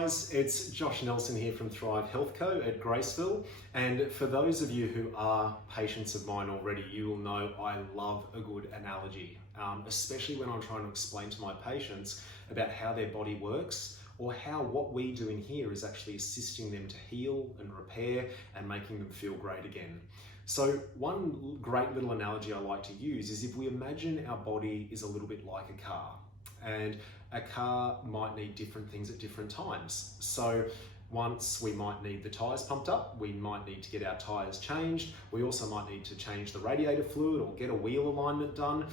guys, it's Josh Nelson here from Thrive Health Co at Graceville, and for those of you who are patients of mine already, you will know I love a good analogy, especially when I'm trying to explain to my patients about how their body works or how what we do in here is actually assisting them to heal and repair and making them feel great again. So one great little analogy I like to use is if we imagine our body is a little bit like a car, and a car might need different things at different times. So once we might need the tyres pumped up, we might need to get our tyres changed. We also might need to change the radiator fluid or get a wheel alignment done.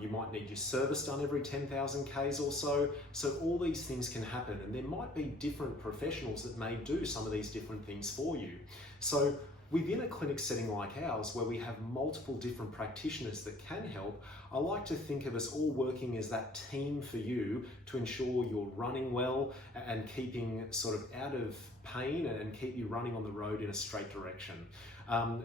You might need your service done every 10,000 Ks or so. So all these things can happen, and there might be different professionals that may do some of these different things for you. So within a clinic setting like ours, where we have multiple different practitioners that can help, I like to think of us all working as that team for you to ensure you're running well and keeping sort of out of pain and keep you running on the road in a straight direction.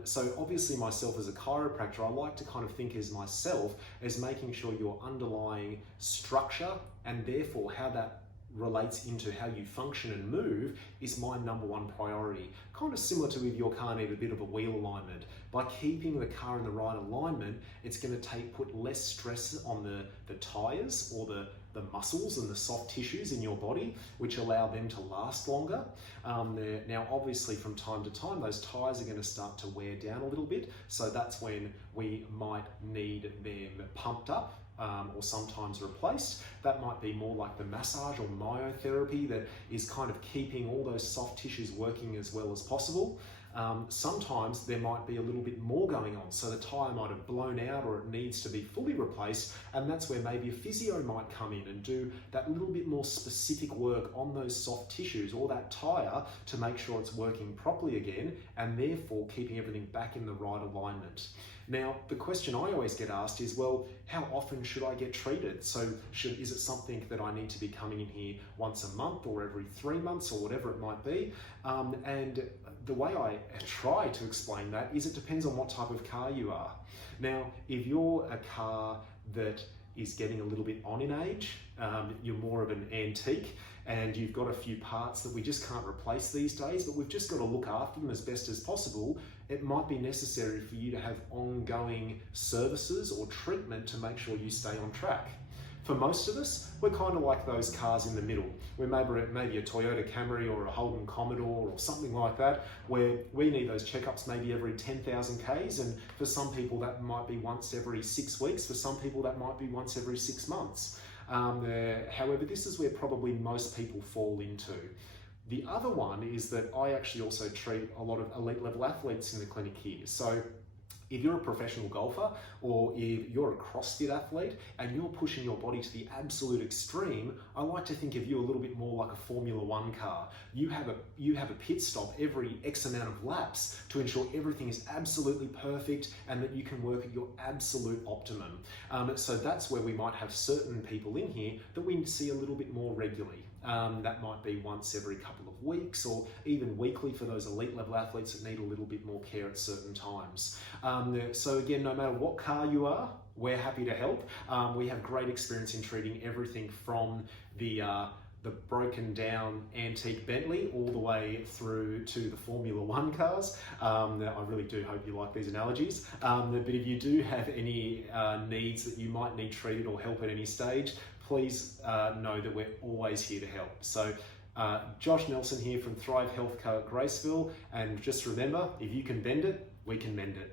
So obviously myself as a chiropractor, I like to kind of think as myself as making sure your underlying structure and therefore how that relates into how you function and move is my number one priority. Kind of similar to if your car needed a bit of a wheel alignment. By keeping the car in the right alignment, it's going to put less stress on the tyres or the muscles and the soft tissues in your body, which allow them to last longer. Now obviously from time to time those tyres are going to start to wear down a little bit, so that's when we might need them pumped up or sometimes replaced. That might be more like the massage or myotherapy that is kind of keeping all those soft tissues working as well as possible. Sometimes there might be a little bit more going on, so the tyre might have blown out or it needs to be fully replaced, and that's where maybe a physio might come in and do that little bit more specific work on those soft tissues or that tyre to make sure it's working properly again, and therefore keeping everything back in the right alignment. Now, the question I always get asked is, well, how often should I get treated? So is it something that I need to be coming in here once a month or every 3 months or whatever it might be? And the way I try to explain that is it depends on what type of car you are. Now, if you're a car that is getting a little bit on in age, you're more of an antique, and you've got a few parts that we just can't replace these days, but we've just got to look after them as best as possible, it might be necessary for you to have ongoing services or treatment to make sure you stay on track. For most of us, we're kind of like those cars in the middle. We're maybe a Toyota Camry or a Holden Commodore or something like that, where we need those checkups maybe every 10,000 Ks, and for some people that might be once every 6 weeks, for some people that might be once every 6 months. However, this is where probably most people fall into. The other one is that I actually also treat a lot of elite level athletes in the clinic here. So if you're a professional golfer or if you're a CrossFit athlete and you're pushing your body to the absolute extreme, I like to think of you a little bit more like a Formula One car. You have a pit stop every X amount of laps to ensure everything is absolutely perfect and that you can work at your absolute optimum. So that's where we might have certain people in here that we see a little bit more regularly. That might be once every couple of weeks or even weekly for those elite level athletes that need a little bit more care at certain times. So again, no matter what car you are, we're happy to help. We have great experience in treating everything from the broken down antique Bentley all the way through to the Formula One cars. I really do hope you like these analogies. But if you do have any needs that you might need treated or help at any stage, please know that we're always here to help. So Josh Nelson here from Thrive Health Co at Graceville, and just remember, if you can bend it, we can mend it.